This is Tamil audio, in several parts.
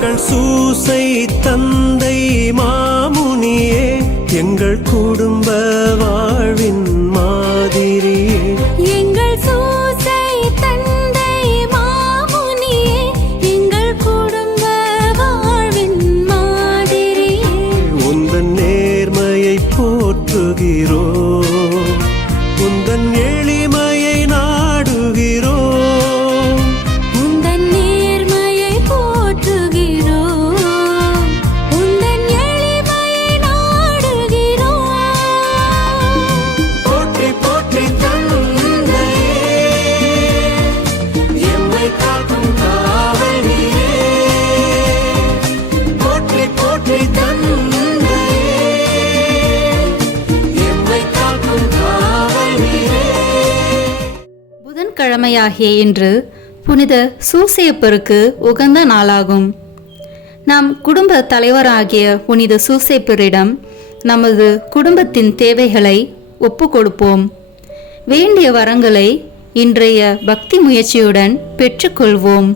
எங்கள் சூசை தந்தை மாமுனியே, எங்கள் குடும்ப வாழ்வின் மாதிரியே. எங்கள் சூசை தந்தை மாமுனியே, எங்கள் குடும்ப வாழ்வின் மாதிரியே. உந்தன் நேர்மையை போற்றுகிறோம், உந்தன் எளிமையை நாடுகிறோம். உந்தன் நேர்மையை போற்றுகிறோம், உந்தன் எளிமையை நாடுகிறோம். போற்றி போற்றி தந்தையே, எம்மை காக்கும் காவல் நீரே. போற்றி போற்றி தந்தையே, எம்மை காக்கும் காவல் நீரே. புதன்கிழமையாகிய இன்று புனித சூசேப்பருக்கு உகந்த நாளாகும். நம் குடும்ப தலைவராகிய புனித சூசேப்பரிடம் நமது குடும்பத்தின் தேவைகளை ஒப்பு கொடுப்போம். வேண்டிய வரங்களை இன்றைய பக்தி முயற்சியுடன் பெற்றுக்கொள்வோம்.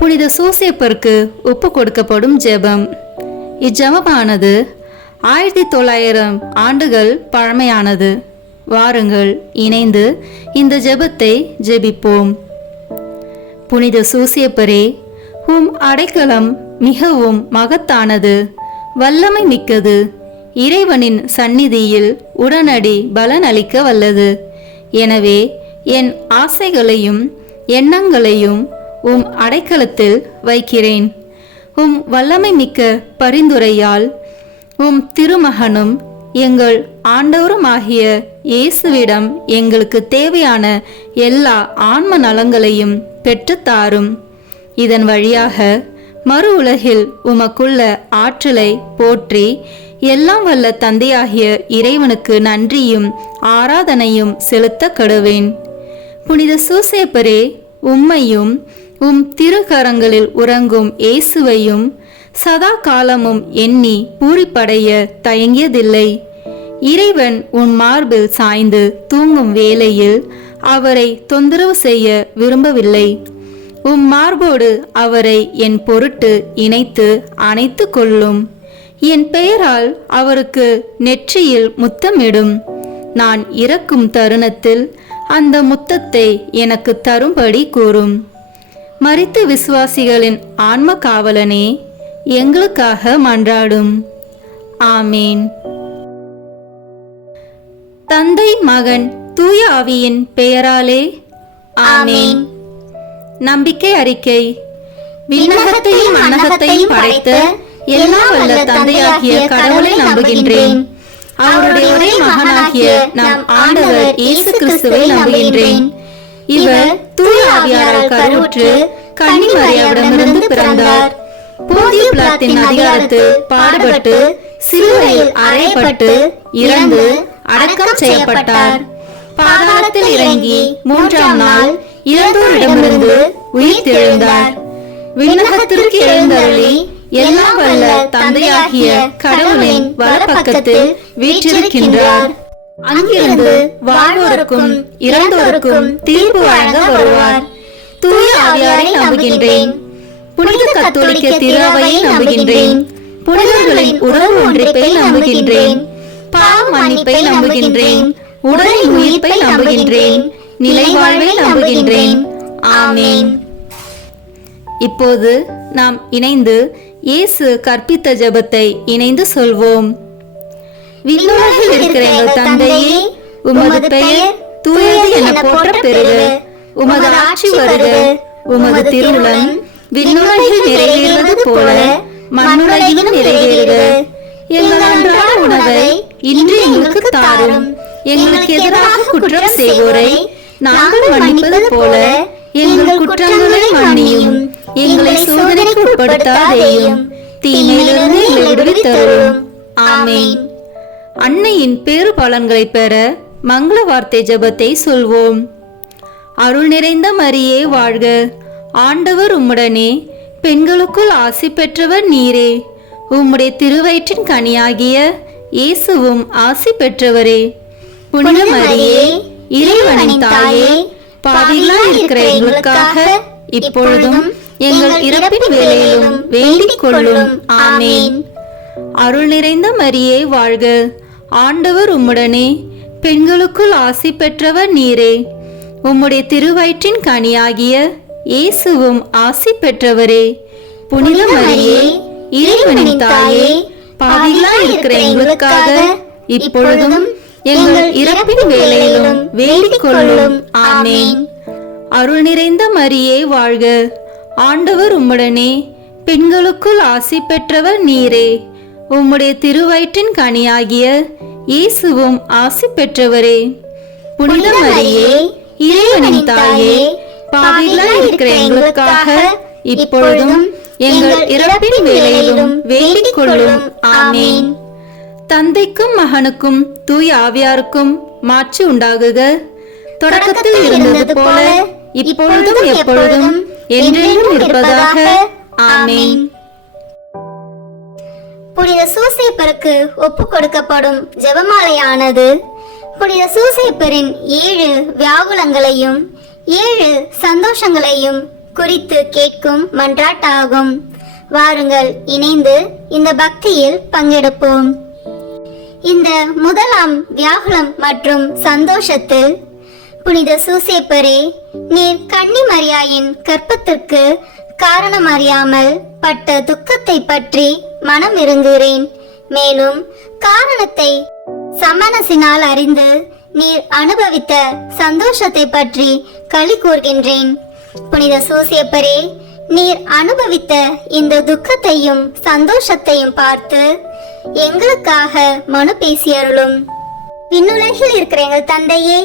புனித சூசேப்பருக்கு ஒப்பு கொடுக்கப்படும் ஜெபம். இஜெபமானது 1900 ஆண்டுகள் பழமையானது. வாருங்கள், இணைந்து இந்த ஜெபத்தை ஜெபிப்போம். புனித சூசேப்பரே, உம் அடைக்கலம் மிகவும் மகத்தானது, வல்லமை மிக்கது, இறைவனின் சந்நிதியில் உடனடி பலனளிக்க வல்லது. எனவே என் ஆசைகளையும் எண்ணங்களையும் உம் அடைக்கலத்தில் வைக்கிறேன். உம் வல்லமை மிக்க பரிந்துரையால் உம் திருமகனும் எங்கள் ஆண்டவருமாகிய இயேசுவிடம் எங்களுக்கு தேவையான எல்லா ஆன்ம நலங்களையும் பெற்றுத்தாரும். இதன் வழியாக மறு உலகில் உமக்குள்ள ஆற்றலை போற்றி எல்லாம் வல்ல தந்தையாகிய இறைவனுக்கு நன்றியும் ஆராதனையும் செலுத்த கடுவேன். புனித சூசேப்பரே, உம்மையும் உம் திருக்கரங்களில் உறங்கும் இயேசுவையும் சதா காலமும் எண்ணி பூரிப்படைய தயங்கியதில்லை. இறைவன் உன் மார்பில் சாய்ந்து தூங்கும் வேளையில் அவரை தொந்தரவு செய்ய விரும்பவில்லை. உம் மார்போடு அவரை என் பொருட்டு இணைத்து அணைத்து கொள்ளும். என் பெயரால் அவருக்கு நெற்றியில் முத்தமிடும். நான் இறக்கும் தருணத்தில் அந்த முத்தத்தை எனக்கு தரும்படி கூறும். மரித்த விசுவாசிகளின் ஆன்ம காவலனே, எங்களுக்காக மன்றாடும். ஆமேன். தந்தை, மகன், தூய ஆவியின் பெயராலே ஆமேன். நம்பிக்கை அறிக்கை. விண்ணகத்தையும் மண்ணகத்தையும் படைத்த எல்லாம் வல்ல தந்தையாகிய கடவுளை நம்புகின்றேன். அவருடைய ஒரே மகனாகிய நம் ஆண்டவர் இயேசு கிறிஸ்துவை நம்புகின்றேன். இவர் தூய ஆவியாரால் கருவுற்று கன்னி மரியாவிடமிருந்து பிறந்தார். போதிய பிலாத்தின் அதிகாரத்தில் பாடுபட்டு சிலுவையில் அறையப்பட்டு இறந்து அடக்கம் செய்யப்பட்டார். பாதாளத்தில் இறங்கி 3ஆம் நாள் இறந்தோரிடமிருந்து உயிர் தெழுந்தார். விண்ணகத்திற்கு எழுந்தருளி எல்லாம் வல்ல தந்தையாகிய கடவுளின் வலப்பக்கத்தில் வீற்றிருக்கின்றார். அங்கிருந்து வாழ்வோருக்கும் இறந்தோருக்கும் தீர்ப்பு வழங்க வருவார். தூய ஆவியாரை நம்புகின்றேன். புனித கத்தோலிக்க திருவையை நம்புகின்றேன். புனிதர்களின் உறவு ஒன்றிப்பை நம்புகின்றேன். பாவ மன்னிப்பை நம்புகின்றேன். உடலின் உயிர்ப்பை நம்புகின்றேன். நிலை வாழ்வை நம்புகின்றேன். ஆமேன். இப்போது நாம் இணைந்து இயேசு கற்பித்த ஜெபத்தை இணைந்து சொல்வோம். விண்ணுலகில் இருக்கிற எங்கள் தந்தையே, உமது பெயர் தூயது என போற்ற பெறுக. உமது ஆட்சி வருக. உமது திருவுளம் விண்ணுலகில் நிறைவேறுவது போல மண்ணுலகிலும் நிறைவேறுக. எங்கள் அன்றாட உணவை இன்று எங்களுக்கு தாரும். எங்களுக்கு எதிராக குற்றம் செய்வோரை நாங்கள் மன்னிப்பது போல எங்கள் குற்றங்களை மன்னியும். எங்களை சோதனைக்கு உட்படுத்தாதேயும், தீமையிலிருந்து எங்களை விடுவித்தருளும். ஆமேன். அன்னையின் பேறு பலன்களை பெற மங்கள வார்த்தை ஜெபத்தை சொல்வோம். அருள் நிறைந்த மரியே வாழ்க, ஆண்டவர் உம்முடனே, பெண்களுக்குள் ஆசி பெற்றவர் நீரே. உம்முடைய திருவயிற்றின் கனியாகிய இயேசுவும் ஆசி பெற்றவரே. புனித மரியே, இறைவனின் தாயே, பாவிகளாய் இருக்கிற எங்களுக்காக இப்பொழுதும் எங்கள் இறப்பின் வேளையிலும் வேண்டிக் கொள்ளும். ஆமேன். அருள் நிறைந்த மரியே வாழ்க, ஆண்டவர் உம்முடனே, பெண்களுக்குள் ஆசி பெற்றவர் நீரே. உம்முடைய திருவயிற்றின் கனியாகிய இயேசுவும் ஆசி பெற்றவரே. புனித மரியே, இறைவனின் தாயே, பாவிகளாய் இருக்கிற எங்களுக்காக இப்பொழுதும் எங்கள் இறப்பின் வேளையிலும் வேண்டிக் கொள்ளும். ஆமேன். அருள் நிறைந்த மரியே வாழ்க, ஆண்டவர் உம்முடனே, பெண்களுக்குள் ஆசி பெற்றவர் நீரே. உம்முடைய திருவயிற்றின் கனியாகிய இயேசுவும் ஆசி பெற்றவரே. புனித மரியே, இறைவனின் தாயே, பாவிகளாய் இருக்கிற எங்களுக்காக இப்பொழுதும் எங்கள் இறப்பின் வேளையிலும் வேண்டிக் கொள்ளும். ஆமேன். தந்தைக்கும் மகனுக்கும் தூய ஆவியாருக்கும் மாட்சி உண்டாகுக. தொடக்கத்தில் இருந்தது போல இப்பொழுதும் எப்பொழுதும் என்றென்றும் இருப்பதாக. ஆமேன். புனித சூசேப்பருக்கு ஒப்பு கொடுக்கப்படும் ஜெபமாலையானது புனித சூசேப்பரின் 7 வியாகுலங்களையும் 7 சந்தோஷங்களையும் குறித்து கேட்கும் மன்றாட்டாகும். வாருங்கள், இணைந்து இந்த பக்தியில் பங்கெடுப்போம். இந்த முதலாம் வியாகுலம் மற்றும் சந்தோஷத்தில், புனித சூசேப்பரே, நீர் கன்னி மரியாயின் கற்பத்திற்கு காரணம் அறியாமல் பட்ட துக்கத்தை பற்றி மனம் இறங்குகிறேன். மேலும் காரணத்தை சமணசினால் அறிந்து நீர் அனுபவித்த சந்தோஷத்தை பற்றி களி கூர்கின்றேன். புனித சூசேப்பரே, நீர் அனுபவித்த இந்த துக்கத்தையும் சந்தோஷத்தையும் பார்த்து எங்களுக்காக மனு பேசியருளும். விண்ணுலகில் இருக்கிற எங்கள் தந்தையே,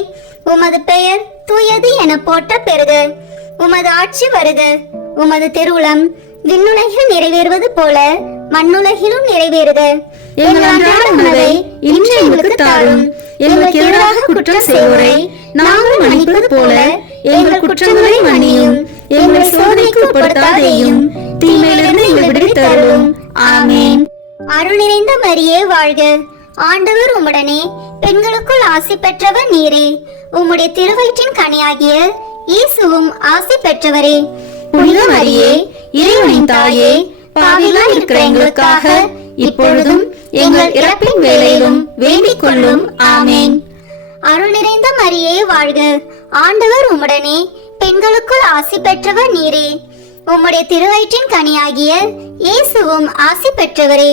உமது பெயர் தூயது என போற்ற பெறுக. உமது ஆட்சி வருக. உமது திருவுளம் விண்ணுலகில் நிறைவேறுவது போல மண்ணுலகிலும் நிறைவேறுக. எங்கள் அன்றாட உணவை இன்று எங்களுக்கு தாரும். எங்களுக்கு எதிராக குற்றம் செய்வோரை நாங்கள் மன்னிப்பது போல எங்கள் குற்றங்களை மன்னியும். எங்களை சோதனைக்கு உட்படுத்தாதேயும், தீமையிலிருந்து எங்களை விடுவித்தருளும். ஆமேன். அருள் நிறைந்த மரியே வாழ்க, ஆண்டவர் உம்முடனே, பெண்களுக்குள் ஆசி பெற்றவர் நீரே. உம்முடைய திருவயிற்றின் கனியாகிய இயேசுவும் ஆசி பெற்றவரே. புனித மரியே, இறைவனின் தாயே, பாவிகளாய் இருக்கிற எங்களுக்காக இப்பொழுதும் எங்கள் இறப்பின் வேளையிலும் வேண்டிக் கொள்ளும். ஆமேன். அருள் நிறைந்த மரியே வாழ்க, ஆண்டவர் உம்முடனே, பெண்களுக்குள் ஆசி பெற்றவர் நீரே. உம்முடைய திருவயிற்றின் கனியாகிய இயேசுவும் ஆசி பெற்றவரே.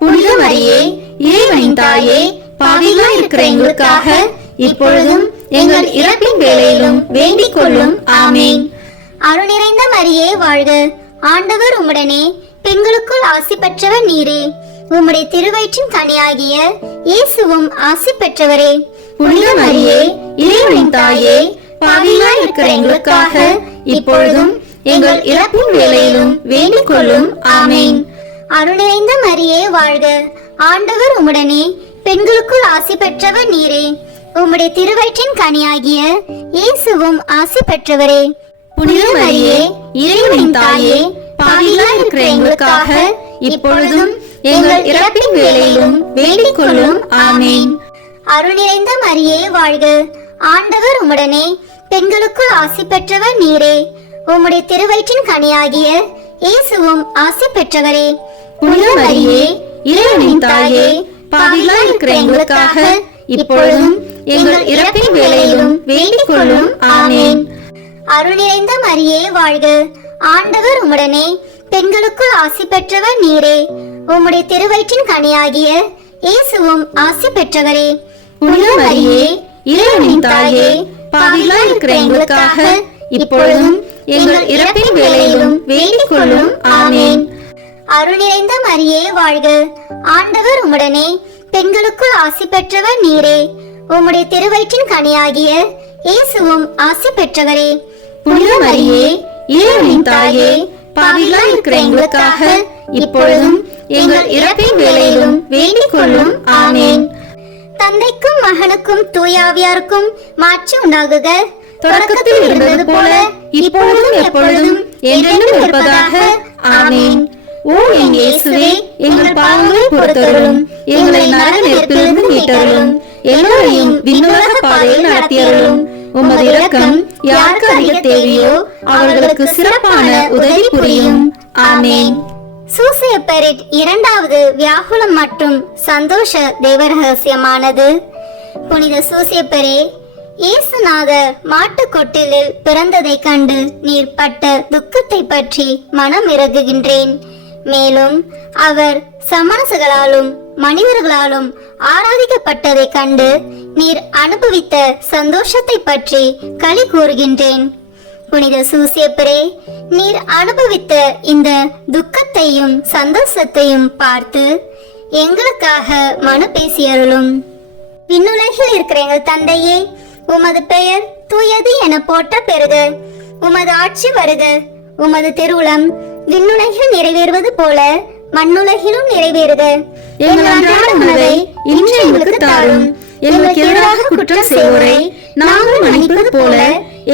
புனித மரியே, இறைவனின் தாயே, பாவிகளாய் இருக்கிற எங்களுக்காக இப்பொழுதும் எங்கள் இறப்பின் வேளையிலும் வேண்டிக் கொள்ளும். ஆமேன். அருள் நிறைந்த மரியே வாழ்க, ஆண்டவர் உம்முடனே, பெண்களுக்குள் ஆசி பெற்றவர் நீரே. உம்முடைய திருவயிற்றின் கனியாகிய இயேசுவும் ஆசி பெற்றவரே. புனித மரியே, இறைவனின் தாயே, பாவிகளாய் இருக்கிற எங்களுக்காக இப்பொழுதும் எங்கள் இறப்பின் வேளையிலும் வேண்டிக் கொள்ளும். ஆமேன். அருள் நிறைந்த மரியே வாழ்க, ஆண்டவர் உம்முடனே, பெண்களுக்குள் ஆசி பெற்றவர் நீரே. உம்முடைய திருவயிற்றின் கனியாகிய இயேசுவும் ஆசி பெற்றவரே. புனித மரியே, இறைவனின் தாயே, பாவிகளாய் இருக்கிற எங்களுக்காக இப்பொழுதும் எங்கள் இறப்பின் வேளையிலும் வேண்டிக் கொள்ளும். ஆமேன். அருள் நிறைந்த மரியே வாழ்க, ஆண்டவர் உம்முடனே, பெண்களுக்குள் ஆசி பெற்றவர் நீரே. உம்முடைய திருவயிற்றின் கனியாகிய இயேசுவும் ஆசி பெற்றவரே. புனித மரியே, இறைவனின் தாயே, பாவிகளாய் இருக்கிற எங்களுக்காக இப்பொழுதும் எங்கள் இறப்பின் வேளையிலும் வேண்டிக் கொள்ளும். ஆமேன். அருள் நிறைந்த மரியே வாழ்க, ஆண்டவர் உம்முடனே, பெண்களுக்குள் ஆசி பெற்றவர் நீரே. உம்முடைய திருவயிற்றின் கனியாகிய இயேசுவும் ஆசி பெற்றவரே. புனித மரியே, இறைவனின் தாயே, பாவிகளாய் இருக்கிற எங்களுக்காக இப்பொழுதும் எங்கள் இறப்பின் வேளையிலும் வேண்டிக் கொள்ளும். ஆமேன். அருள் நிறைந்த மரியே வாழ்க, ஆண்டவர் உம்முடனே, பெண்களுக்குள் ஆசி பெற்றவர் நீரே. உம்முடைய திருவயிற்றின் கனியாகிய இயேசுவும் ஆசி பெற்றவரே. புனித மரியே, இறைவனின் தாயே, பாவிகளாய் இருக்கிற எங்களுக்காக இப்பொழுதும் எங்கள் இறப்பின் வேளையிலும் வேண்டிக் கொள்ளும். ஆமேன். தந்தைக்கும் மகனுக்கும் தூயாவியாருக்கும் மாட்சி உண்டாகுக. தொடக்கத்தில் இருந்தது போல இப்பொழுதும் எப்பொழுதும் என்றென்றும் இருப்பதாக. ஆமேன். ஓ என் இயேசுவே, எங்கள் பாவங்களை பொறுத்தருளும். எங்களை நரக நெருப்பிலிருந்து மீட்டருளும். எல்லோரையும் விண்ணுலக பாதையில் நடத்தியருளும். உமது இரக்கம் யாருக்கு அதிக தேவையோ அவர்களுக்கு சிறப்பான உதவி புரியும். ஆமேன். சூசையப்பரின் இரண்டாவது வியாகுலம் மற்றும் சந்தோஷ தேவரகசியமானது. புனித சூசையப்பரே, இயேசுநாதர் மாட்டுக்கொட்டிலில் பிறந்ததை கண்டு நீர் பட்ட துக்கத்தை பற்றி மனம் இறங்குகின்றேன். மேலும் அவர் சமணர்களாலும் மனிதர்களாலும் ஆராதிக்கப்பட்டதை கண்டு நீர் அனுபவித்த சந்தோஷத்தை பற்றி களி கூறுகின்றேன். புனித சூசையப்பரே, நீர் அனுபவித்த இந்த துக்கத்தையும் சந்தோஷத்தையும் பார்த்து எங்களுக்காக மனு பேசியருளும். விண்ணுலகில் இருக்கிற எங்கள் தந்தையே, உமது பெயர் தூயது என போற்ற பெறுக. உமது ஆட்சி வருக. உமது திருவுளம் விண்ணுலகில் நிறைவேறுவது போல மண்ணுலகிலும் நிறைவேறுக. எங்கள் அன்றாட உணவை இன்று எங்களுக்கு தாரும். எங்களுக்கு எதிராக குற்றம் செய்வோரை நாங்கள் மன்னிப்பது போல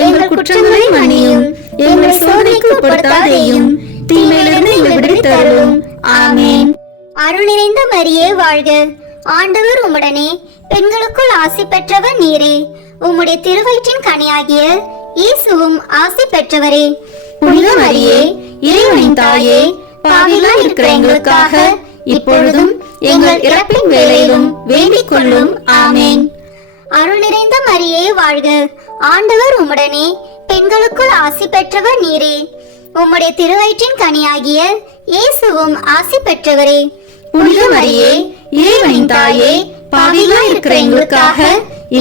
எங்கள் குற்றங்களை மன்னியும். எங்களை சோதனைக்கு உட்படுத்தாதேயும், தீமையிலிருந்து எங்களை விடுவித்தருளும். ஆமேன். அருள் நிறைந்த மரியே வாழ்க. ஆண்டவர் உம்முடனே, பெண்களுக்குள் ஆசி பெற்றவர் நீரே. உம்முடைய திருவயிற்றின் கனியாகிய இயேசுவும் ஆசி பெற்றவரே. புனித மரியே, இறைவனின் தாயே, பாவிகளாய் இருக்கிற எங்களுக்காக இப்பொழுதும் எங்கள் இறப்பின் வேளையிலும் வேண்டிக் கொள்ளும். ஆமேன். அருள் நிறைந்த மரியே வாழ்க. ஆண்டவர் உம்முடனே, பெண்களுக்குள் ஆசி பெற்றவர் நீரே. உம்முடைய திருவயிற்றின் கனியாகிய இயேசுவும் ஆசி பெற்றவரே. புனித மரியே, இறைவனின் தாயே, பாவிகளாய் இருக்கிற எங்களுக்காக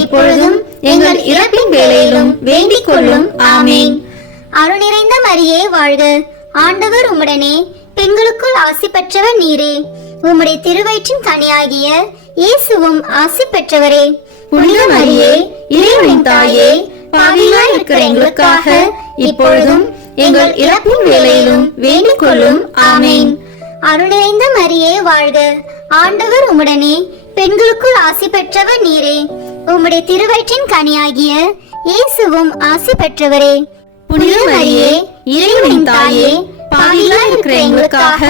இப்பொழுதும் எங்கள் இறப்பின் வேளையிலும் வேண்டிக் கொள்ளும். ஆமேன். அருள் நிறைந்த மரியே வாழ்க. ஆண்டவர் உம்முடனே, பெண்களுக்குள் ஆசி பெற்றவர் நீரே. உம்முடைய திருவயிற்றின் கனியாகிய இயேசுவும் ஆசி பெற்றவரே. புனித மரியே, இறைவனின் தாயே, பாவிகளாய் இருக்கிற எங்களுக்காக இப்பொழுதும் எங்கள் இறப்பின் வேளையிலும் வேண்டிக் கொள்ளும். ஆமேன். அருள் நிறைந்த மரியே வாழ்க. ஆண்டவர் உம்முடனே, பெண்களுக்குள் ஆசி பெற்றவர் நீரே. உம்முடைய திருவயிற்றின் கனியாகிய இயேசுவும் ஆசி பெற்றவரே. புனித மரியே, இறைவனின் தாயே, பாவிகளாய் இருக்கிற எங்களுக்காக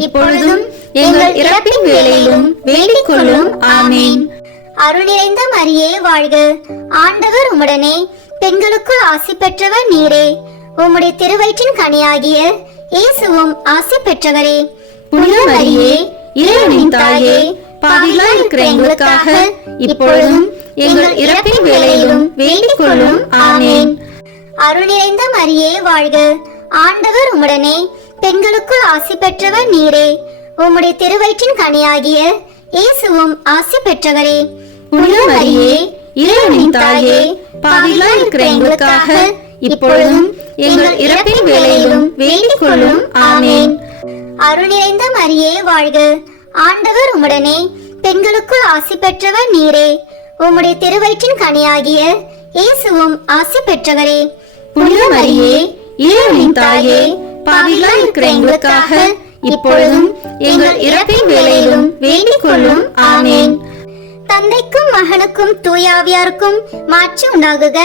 இப்பொழுதும் எங்கள் இறப்பின் வேளையிலும் வேண்டிக் கொள்ளும். ஆமேன். அருள் நிறைந்த மரியே வாழ்க. ஆண்டவர் உம்முடனே, பெண்களுக்குள் ஆசி பெற்றவர் நீரே. உம்முடைய திருவயிற்றின் கனியாகிய இயேசுவும் ஆசி பெற்றவரே. புனித மரியே, இறைவனின் தாயே, பாவிகளாய் இருக்கிற எங்களுக்காக இப்பொழுதும் எங்கள் இறப்பின் வேளையிலும் வேண்டிக் கொள்ளும். ஆமேன். அருள் நிறைந்த மரியே வாழ்க. ஆண்டவர் உம்முடனே, பெண்களுக்குள் ஆசி பெற்றவர் நீரே. உம்முடைய திருவயிற்றின் கனியாகிய இயேசுவும் ஆசி பெற்றவரே. புனித மரியே, இறைவனின் தாயே, பாவிகளாய் இருக்கிற எங்களுக்காக இப்பொழுதும் எங்கள் இறப்பின் வேளையிலும் வேண்டிக் கொள்ளும். ஆமேன். அருள் நிறைந்த மரியே வாழ்க. ஆண்டவர் உம்முடனே, பெண்களுக்குள் ஆசி பெற்றவர் நீரே. உம்முடைய திருவயிற்றின் கனியாகிய இயேசுவும் ஆசி பெற்றவரே. புனித மரியே, இறைவனின் தாயே, பாவிகளாய் இருக்கிற எங்களுக்காக இப்பொழுதும் எங்கள் இறப்பின் வேளையிலும் வேண்டிக் கொள்ளும். ஆமேன். தந்தைக்கும் மகனுக்கும் தூயாவியாருக்கும் மாட்சி உண்டாகுக.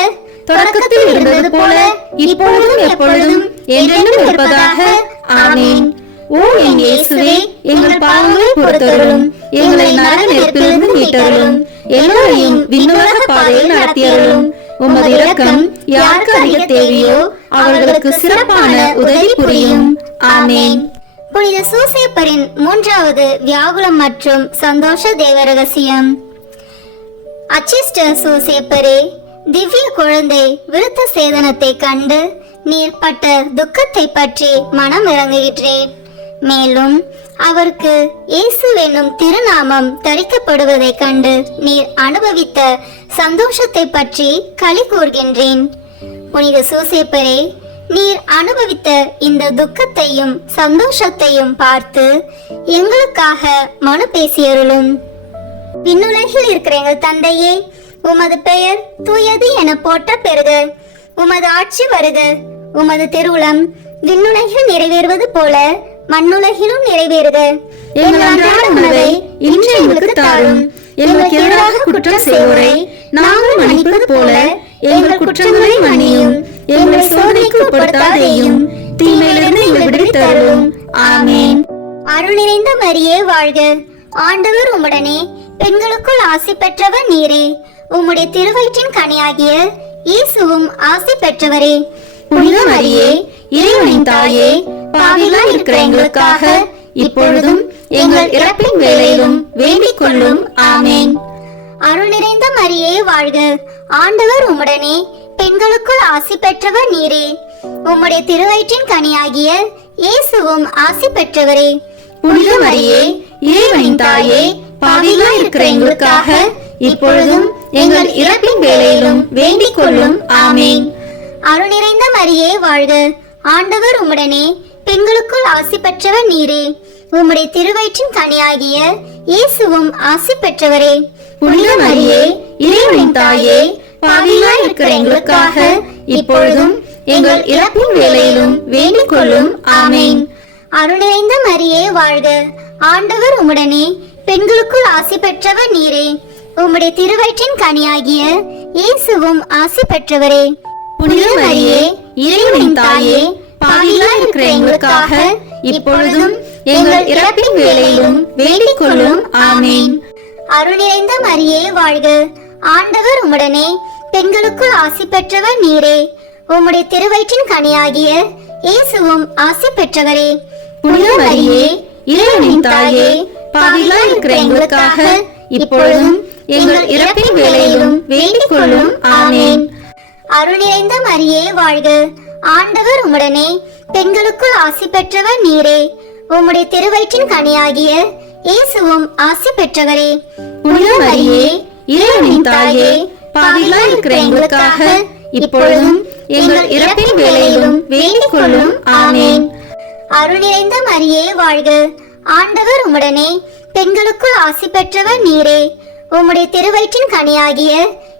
தொடக்கத்தில் இருந்தது போல இப்பொழுதும் எப்பொழுதும் என்றென்றும் இருப்பதாக. ஆமேன். ஓ என் இயேசுவே, எங்கள் பாவங்களை பொறுத்தருளும். எங்களை நரக நெருப்பிலிருந்து மீட்டருளும். எல்லோரையும் விண்ணுலக பாதையில் நடத்தியருளும். உமது இரக்கம் யாருக்கு அதிக தேவையோ அவர்களுக்கு சிறப்பான உதவி புரியும். ஆமேன். புனித சூசையப்பரின் மூன்றாவது வியாகுலம் மற்றும் சந்தோஷ தேவரகசியம். அச்சிஷ்ட சூசையப்பரே, திவ்ய குழந்தை விருத்த சேதனத்தை கண்டு நீர் பட்ட துக்கத்தை பற்றி மனம் இறங்குகின்றேன். மேலும் அவருக்கு இயேசு என்னும் திருநாமம் தரிக்கப்படுவதை கண்டு நீர் அனுபவித்த சந்தோஷத்தை பற்றி களி கூர்கின்றேன். புனித சூசையப்பரே, நீர் அனுபவித்த இந்த துக்கத்தையும் சந்தோஷத்தையும் பார்த்து எங்களுக்காக மனு பேசியருளும். விண்ணுலகில் இருக்கிற எங்கள் தந்தையே, உமது பெயர் தூயது என போற்ற பெறுக. உமது ஆட்சி வருக. உமது திருவுளம் விண்ணுலகில் நிறைவேறுவது போல மண்ணுலகிலும் நிறைவேறுக. எங்கள் அன்றாட உணவை இன்று எங்களுக்கு தாரும். எங்களுக்கு எதிராக குற்றம் செய்வோரை நாங்கள் மன்னிப்பது போல எங்கள் குற்றங்களை மன்னியும். எங்களை சோதனைக்கு உட்படுத்தாதேயும், தீமையிலிருந்து எங்களை விடுவித்தருளும். ஆமேன். அருள் நிறைந்த மரியே வாழ்க. ஆண்டவர் உம்முடனே, பெண்களுக்குள் ஆசி பெற்றவர் நீரே. உம்முடைய திருவயிற்றின் கனியாகிய இயேசுவும் ஆசி பெற்றவரே. புனித மரியே, இறைவனின் தாயே, பாவிகளாய் இருக்கிற எங்களுக்காக இப்பொழுதும் எங்கள் இறப்பின் வேளையிலும் வேண்டிக் கொள்ளும். ஆமேன். அருள் நிறைந்த மரியே வாழ்க, ஆண்டவர் உம்முடனே, பெண்களுக்குள் ஆசி பெற்றவர் நீரே. உம்முடைய திருவயிற்றின் கனியாகிய இயேசுவும் ஆசி பெற்றவரே. புனித மரியே, இறைவனின் தாயே, பாவிகளாய் இருக்கிற எங்களுக்காக இப்பொழுதும் எங்கள் இறப்பின் வேளையிலும் வேண்டிக் கொள்ளும். ஆமேன். அருள் நிறைந்த மரியே வாழ்க, ஆண்டவர் உம்முடனே, பெண்களுக்குள் ஆசி பெற்றவர் நீரே. உம்முடைய திருவயிற்றின் கனியாகிய இயேசுவும் ஆசி பெற்றவரே. புனித மரியே, இறைவனின் தாயே, பாவிகளாய் இருக்கிற எங்களுக்காக இப்பொழுதும் எங்கள் இறப்பின் வேளையிலும் வேண்டிக் கொள்ளும். ஆமேன். அருள் நிறைந்த மரியே வாழ்க, ஆண்டவர் உம்முடனே, பெண்களுக்குள் ஆசி பெற்றவர் நீரே. உம்முடைய திருவயிற்றின் கனியாகிய இயேசுவும் ஆசி பெற்றவரே. புனித மரியே, இறைவனின் தாயே, பாவிகளாய் இருக்கிற எங்களுக்காக இப்பொழுதும் எங்கள் இறப்பின் வேளையிலும் வேண்டிக் கொள்ளும். ஆமேன். அருள் நிறைந்த மரியே வாழ்க, ஆண்டவர் உம்முடனே, பெண்களுக்குள் ஆசி பெற்றவர் நீரே. உம்முடைய திருவயிற்றின் கனியாகிய இயேசுவும் ஆசி பெற்றவரே. புனித மரியே, இறைவனின் தாயே, பாவிகளாய் இருக்கிற எங்களுக்காக இப்பொழுதும் எங்கள் இறப்பின் வேளையிலும் வேண்டிக் கொள்ளும். ஆமேன். அருள் நிறைந்த மரியே வாழ்க, ஆண்டவர் உம்முடனே, பெண்களுக்குள் ஆசி பெற்றவர் நீரே. உம்முடைய திருவயிற்றின் கனியாகிய இயேசுவும் ஆசி பெற்றவரே. புனித மரியே, இறைவனின் தாயே, பாவிகளாய் இருக்கிற எங்களுக்காக இப்பொழுதும் எங்கள் இறப்பின் வேளையிலும் வேண்டிக் கொள்ளும். ஆமேன். அருள் நிறைந்த மரியே வாழ்க, ஆண்டவர் உம்முடனே, பெண்களுக்குள் ஆசி பெற்றவர் நீரே. உம்முடைய திருவயிற்றின் கனியாகிய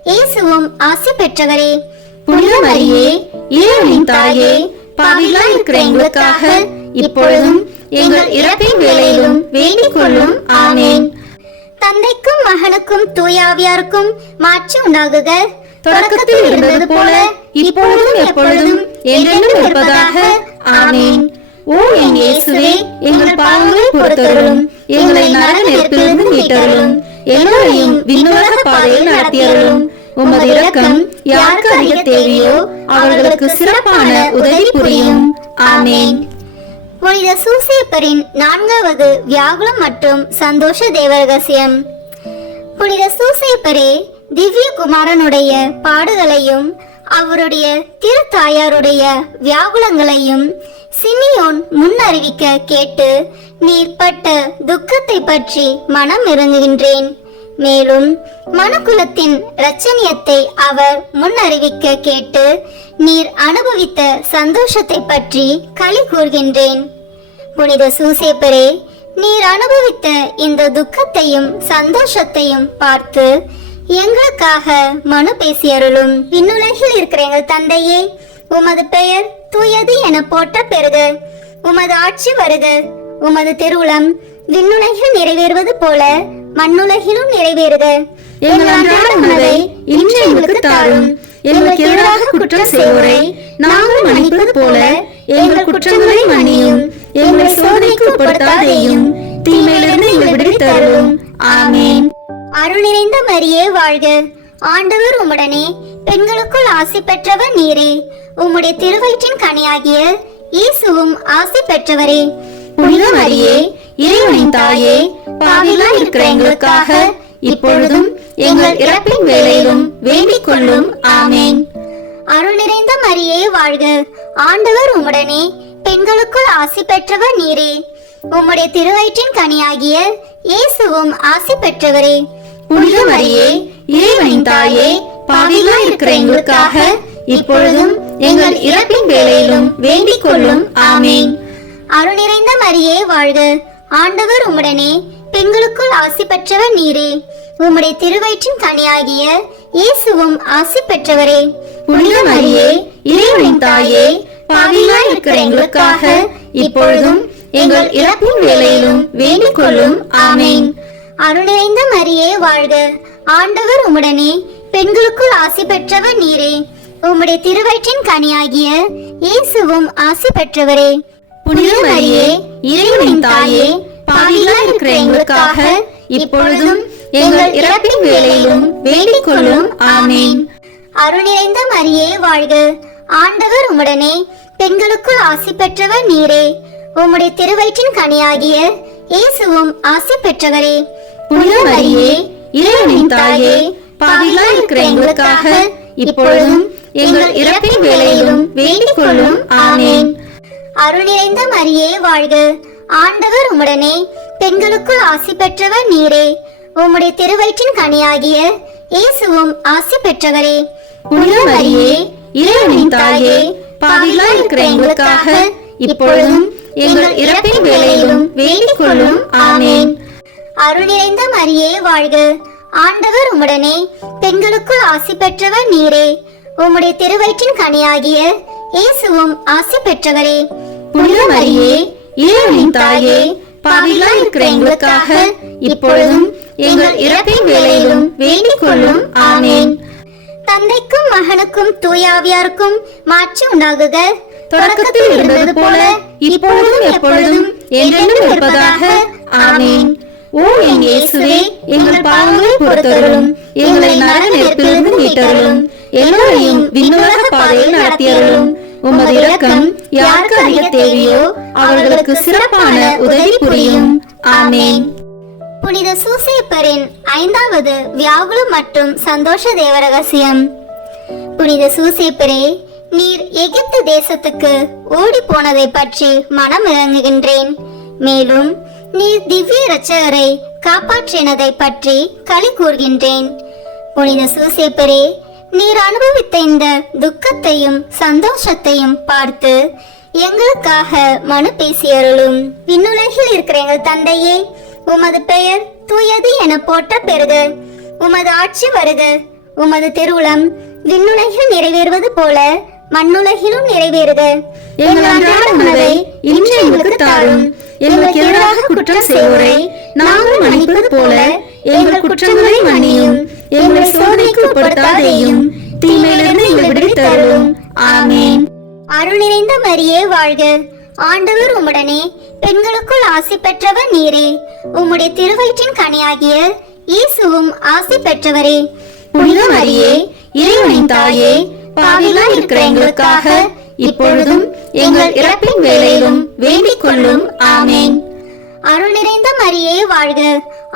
இயேசுவும் ஆசி பெற்றவரே. புனித மரியே, இறைவனின் தாயே, பாவிகளாய் இருக்கிற எங்களுக்காக இப்பொழுதும் எங்கள் இறப்பின் வேளையிலும் வேண்டிக் கொள்ளும். ஆமேன். தந்தைக்கும் மகனுக்கும் தூயாவியாருக்கும் மாட்சி உண்டாகுக. தொடக்கத்தில் இருந்தது போல இப்பொழுதும் எப்பொழுதும் என்றென்றும் இருப்பதாக. ஆமேன். ஓ என் இயேசுவே, எங்கள் பாவங்களை பொறுத்தருளும், எங்களை நரக நெருப்பிலிருந்து மீட்டருளும், எல்லோரையும் விண்ணுலக பாதையில் நடத்தியருளும். உமது இரக்கம் யாருக்கு அதிக தேவையோ அவர்களுக்கு சிறப்பான உதவி புரியும். ஆமேன். புனித சூசேப்பரின் 4வது வியாகுலம் மற்றும் சந்தோஷ தேவரகசியம். புனித சூசேப்பரே, திவ்ய குமாரனுடைய பாடுகளையும் அவருடைய திருத்தாயாருடைய வியாகுலங்களையும் சிமியோன் முன்னறிவிக்க கேட்டு நீர் பட்ட துக்கத்தை பற்றி மனம் இறங்குகின்றேன். மேலும் மனுக்குலத்தின் இரட்சணியத்தை அவர் முன்னறிவிக்க கேட்டு நீர் அனுபவித்த சந்தோஷத்தை பற்றி களி கூர்கின்றேன். புனித சூசேப்பரே, நீர் அனுபவித்த இந்த துக்கத்தையும் சந்தோஷத்தையும் பார்த்து எங்களுக்காக மனு பேசியருளும். விண்ணுலகில் இருக்கிற எங்கள் தந்தையே, உமது பெயர் தூயது என போற்ற பெறுக. உமது ஆட்சி வருக. உமது திருவுளம் விண்ணுலகில் நிறைவேறுவது போல மண்ணுலகிலும் நிறைவேறுக. எங்கள் அன்றாட உணவை இன்று எங்களுக்கு தாரும். எங்களுக்கு எதிராக குற்றம் செய்வோரை நாங்கள் மன்னிப்பது போல எங்கள் குற்றங்களை மன்னியும். எங்களை சோதனைக்கு உட்படுத்தாதேயும், தீமையிலிருந்து எங்களை விடுவித்தருளும். ஆமேன். அருள் நிறைந்த மரியே வாழ்க, ஆண்டவர் உம்முடனே, பெண்களுக்குள் ஆசி பெற்றவர் நீரே. உம்முடைய திருவயிற்றின் கனியாகிய இயேசுவும் ஆசி பெற்றவரே. புனித மரியே, இறைவனின் தாயே, பாவிகளாய் இருக்கிற எங்களுக்காக இப்பொழுதும் எங்கள் இறப்பின் வேளையிலும் வேண்டிக் கொள்ளும். ஆமேன். அருள் நிறைந்த மரியே வாழ்க, ஆண்டவர் உம்முடனே, பெண்களுக்குள் ஆசி பெற்றவர் நீரே. உம்முடைய திருவயிற்றின் கனியாகிய இயேசுவும் ஆசி பெற்றவரே. புனித மரியே, இறைவனின் தாயே, பாவிகளாய் இருக்கிற எங்களுக்காக இப்பொழுதும் எங்கள் இறப்பின் வேளையிலும் வேண்டிக் கொள்ளும். ஆமேன். அருள் நிறைந்த மரியே வாழ்க, ஆண்டவர் உம்முடனே, பெண்களுக்குள் ஆசி பெற்றவர் நீரே. உம்முடைய திருவயிற்றின் கனியாகிய இயேசுவும் ஆசி பெற்றவரே. புனித மரியே, இறைவனின் தாயே, பாவிகளாய் இருக்கிற எங்களுக்காக இப்பொழுதும் எங்கள் இறப்பின் வேளையிலும் வேண்டிக் கொள்ளும். ஆமேன். அருள் நிறைந்த மரியே வாழ்க, ஆண்டவர் உம்முடனே, பெண்களுக்குள் ஆசி பெற்றவர் நீரே. உம்முடைய திருவயிற்றின் கனியாகிய இயேசுவும் ஆசி பெற்றவரே. புனித மரியே, இறைவனின் தாயே, பாவிகளாய் இருக்கிற எங்களுக்காக இப்பொழுதும் எங்கள் இறப்பின் வேளையிலும் வேண்டிக் கொள்ளும். ஆமேன். அருள் நிறைந்த மரியே வாழ்க. ஆண்டவர் உம்முடனே, பெண்களுக்குள் ஆசி பெற்றவர் நீரே. உம்முடைய திருவயிற்றின் கனியாகிய இயேசுவும் ஆசி பெற்றவரே. புனித மரியே, இறைவனின் தாயே, பாவிகளாய் இருக்கிற எங்களுக்காக இப்பொழுதும் எங்கள் இறப்பின் வேளையிலும் வேண்டிக் கொள்ளும். ஆமென். அருள் நிறைந்த மரியே வாழ்க. ஆண்டவர் உம்முடனே, பெண்களுக்குள் ஆசி பெற்றவர் நீரே. உம்முடைய திருவயிற்றின் கனியாகிய இயேசுவும் ஆசி பெற்றவரே. புனித மரியே, இறைவனின் தாயே, பாவிகளாய் இருக்கிற எங்களுக்காக இப்பொழுதும் எங்கள் இறப்பின் வேளையிலும் வேண்டிக் கொள்ளும். ஆமென். அருள் நிறைந்த மரியே வாழ்க. ஆண்டவர் உம்முடனே, பெண்களுக்குள் ஆசி பெற்றவர் நீரே. உம்முடைய திருவயிற்றின் கனியாகிய இயேசுவும் ஆசி பெற்றவரே. புனித மரியே, இறைவனின் தாயே, பாவிகளாய் இருக்கிற எங்களுக்காக இப்பொழுதும் எங்கள் இறப்பின் வேளையிலும் வேண்டிக் கொள்ளும். ஆமென். தந்தைக்கும் மகனுக்கும் தூயாவியாருக்கும் மாட்சி உண்டாகுக. தொடக்கத்தில் இருந்தது போல இப்பொழுதும் எப்பொழுதும் என்றென்றும் இருப்பதாக. ஆமென். ஓ என் இயேசுவே, எங்கள் பாவங்களை பொறுத்தருளும், எங்களை நரக நெருப்பிலிருந்து மீட்டருளும், எல்லோரையும் விண்ணுலக பாதையில் நடத்தியருளும். உமது இரக்கம் யாருக்கு அதிக தேவையோ அவர்களுக்கு சிறப்பான உதவி புரியும். ஆமென். புனித சூசேப்பரின் 5வது வியாகுல மற்றும் சந்தோஷ தேவ ரகசியம். புனித சூசேப்பரே, நீர் எகிப்து தேசத்துக்கு ஓடி போனதை பற்றி மனம் இறங்குகின்றேன். மேலும் நீர் திவ்ய இரட்சகரை காப்பாற்றினதை பற்றி களி கூறுகின்றேன். புனித சூசேப்பரே, நீர் அனுபவித்த இந்த துக்கத்தையும் சந்தோஷத்தையும் பார்த்து எங்களுக்காக மனு பேசியருளும். விண்ணுலகில் இருக்கிற எங்கள் தந்தையே, உமது பெயர் தூயது என போற்ற பெறுக. உமது ஆட்சி வருக. உமது திருவுளம் விண்ணுலகில் நிறைவேறுவது போல மண்ணுலகிலும் நிறைவேறுக. எங்கள் அன்றாட உணவை இன்று எங்களுக்கு தாரும். எங்களுக்கு எதிராக குற்றம் செய்வோரை நாங்கள் மன்னிப்பது போல எங்கள் குற்றங்களை மன்னியும். எங்களை சோதனைக்கு உட்படுத்தாதேயும், தீமையிலிருந்து எங்களை விடுவித்தருளும். ஆமென். அருள் நிறைந்த மரியே வாழ்க. ஆண்டவர் உம்முடனே, பெண்களுக்குள் ஆசி பெற்றவர் நீரே. உம்முடைய திருவயிற்றின் கனியாகிய இயேசுவும் ஆசி பெற்றவரே. புனித மரியே, இறைவனின் தாயே, பாவிகளாய் இருக்கிற எங்களுக்காக இப்பொழுதும் எங்கள் இறப்பின் வேளையிலும் வேண்டிக் கொள்ளும். ஆமென். அருள் நிறைந்த மரியே வாழ்க.